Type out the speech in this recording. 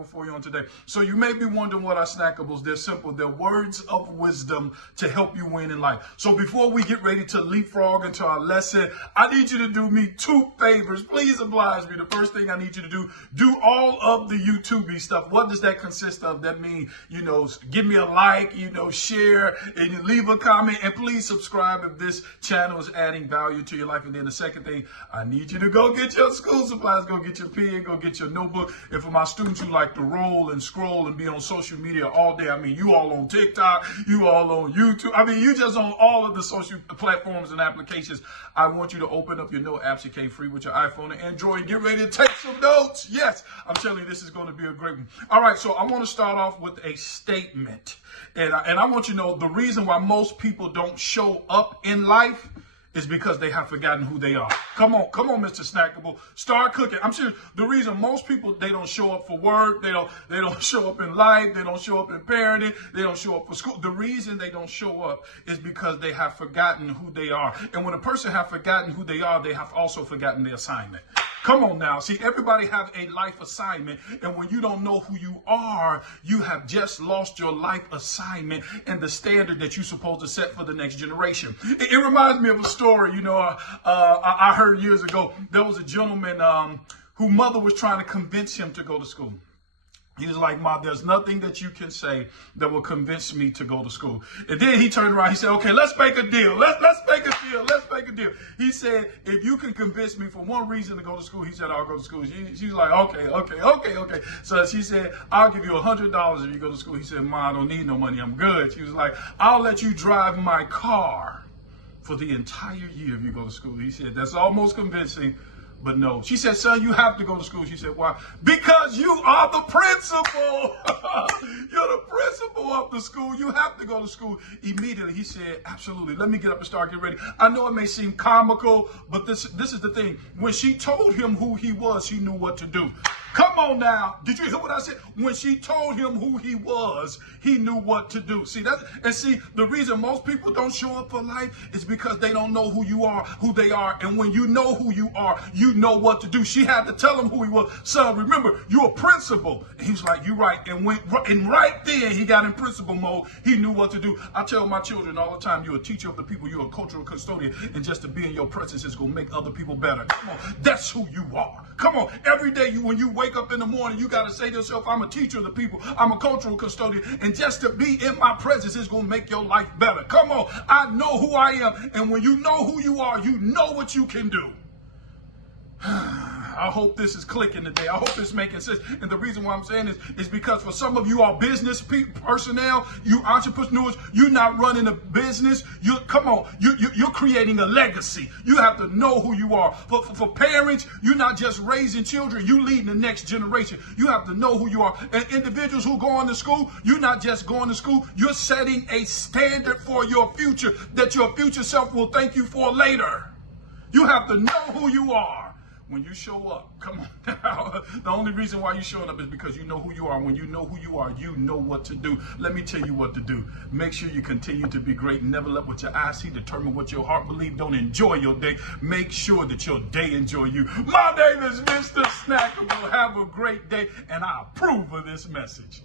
Snackable for you on today. So you may be wondering what are Snackables. They're simple. They're words of wisdom to help you win in life. So before we get ready to leapfrog into our lesson, I need you to do me two favors. Please oblige me. The first thing I need you to do all of the YouTube stuff. What does that consist of? That means, give me a like, share, and you leave a comment, and please subscribe if this channel is adding value to your life. And then the second thing, I need you to go get your school supplies, go get your pen, go get your notebook. And for my students who like to roll and scroll and be on social media all day, you all on TikTok, you all on YouTube, you just on all of the social platforms and applications. I want you to open up your note apps. It came free with your iPhone and Android, and get ready to take some notes. Yes, I'm telling you, this is going to be a great one. All right, so I want to start off with a statement. And I want you to know the reason why most people don't show up in life is because they have forgotten who they are. Come on, Mr. Snackable. Start cooking. I'm sure the reason most people, they don't show up for work, they don't show up in life, they don't show up in parenting, they don't show up for school. The reason they don't show up is because they have forgotten who they are. And when a person has forgotten who they are, they have also forgotten their assignment. Come on now. See, everybody have a life assignment. And when you don't know who you are, you have just lost your life assignment and the standard that you're supposed to set for the next generation. It reminds me of a story, I heard years ago. There was a gentleman whose mother was trying to convince him to go to school. He was like, "Ma, there's nothing that you can say that will convince me to go to school." And then he turned around. He said, "Okay, let's make a deal. Let's make a deal. Let's make a deal." He said, "If you can convince me for one reason to go to school," he said, "I'll go to school." She was like, okay. So she said, "I'll give you $100 if you go to school." He said, "Ma, I don't need no money. I'm good." She was like, "I'll let you drive my car for the entire year if you go to school." He said, "That's almost convincing. But no." She said, "Son, you have to go to school." She said, "Why?" "Because you are the principal." You're the principal of the school. You have to go to school immediately. He said, "Absolutely. Let me get up and start getting ready." I know it may seem comical, but this is the thing. When she told him who he was, he knew what to do. Come on now. Did you hear what I said? When she told him who he was, he knew what to do. See, the reason most people don't show up for life is because they don't know who you are, who they are. And when you know who you are, you know what to do. She had to tell him who he was. "Son, remember, you're a principal." And he was like, "You're right." And right then he got in principal mode. He knew what to do. I tell my children all the time, you're a teacher of the people, you're a cultural custodian, and just to be in your presence is going to make other people better. Come on, that's who you are. Come on, every day when you wake up in the morning, you got to say to yourself, "I'm a teacher of the people, I'm a cultural custodian, and just to be in my presence is going to make your life better." Come on, I know who I am, and when you know who you are, you know what you can do. I hope this is clicking today. I hope it's making sense. And the reason why I'm saying this is because for some of you are business personnel, you entrepreneurs, you're not running a business. You're creating a legacy. You have to know who you are. For parents, you're not just raising children, you're leading the next generation. You have to know who you are. And individuals who go on to school, you're not just going to school, you're setting a standard for your future that your future self will thank you for later. You have to know who you are. When you show up, come on now. The only reason why you're showing up is because you know who you are. When you know who you are, you know what to do. Let me tell you what to do. Make sure you continue to be great. Never let what your eyes see determine what your heart believes. Don't enjoy your day. Make sure that your day enjoy you. My name is Mr. Snackable. Have a great day, and I approve of this message.